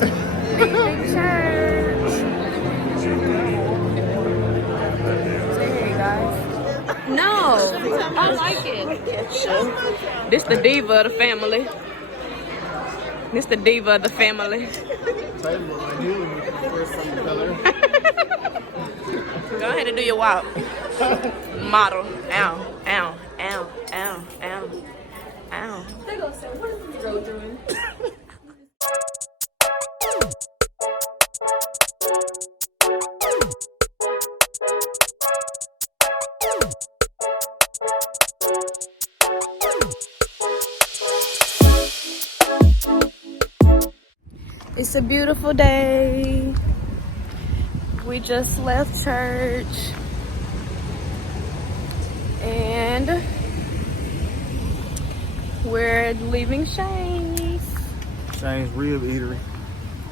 Leaving church. Say hey, guys. No, I like it. This the diva of the family. This the diva of the family. Go ahead and do your walk. Model. Ow, ow, ow, ow, ow, ow. They gonna say, what is this girl doing? It's a beautiful day. We just left church and we're leaving Shane's. Shane's Rib Eatery.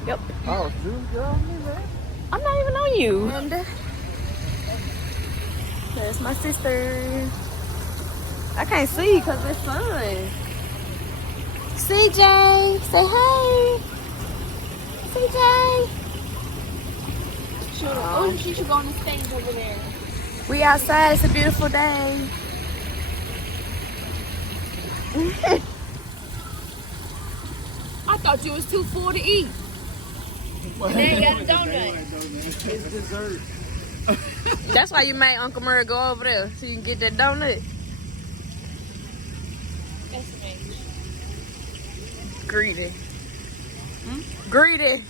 Yep. Oh, dude, you're on me, man. I'm not even on you. And there's my sister. I can't see because it's sun. CJ, say hey. CJ. Oh, she should go on the stage over there. We outside. It's a beautiful day. I thought you was too full to eat. They got a donut. It's dessert. That's why you made Uncle Murray go over there so you can get that donut. That's amazing. Greedy. Greedy.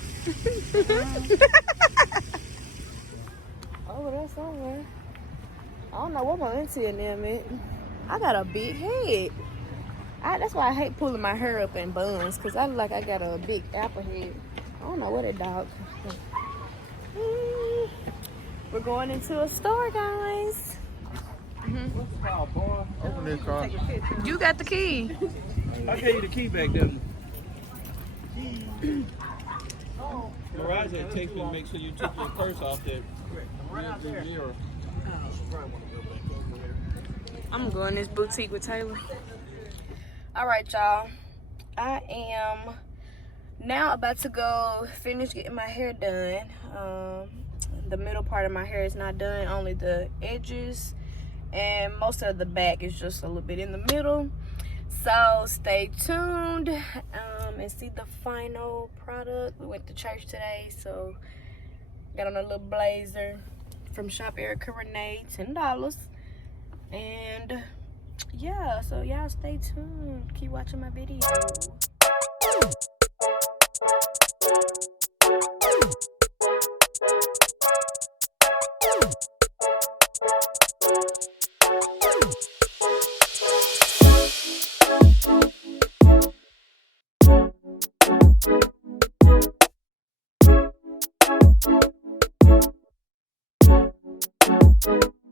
Over there somewhere. I don't know what my auntie and them at. I got a big head. That's why I hate pulling my hair up in buns, because I look like I got a big apple head. I don't know what a dog. We're going into a store, guys. Open that car. You got the key. I gave you the key back there. Marijiah takes me to make sure you took your purse off that rear mirror. I'm going to this boutique with Taylor. All right, y'all. I am now about to go finish getting my hair done. The middle part of my hair is not done, only the edges, and most of the back is just a little bit in the middle. So stay tuned and see the final product. We went to church today, so got on a little blazer from Shop Erica Renee, $10. And yeah, so y'all stay tuned. Keep watching my video.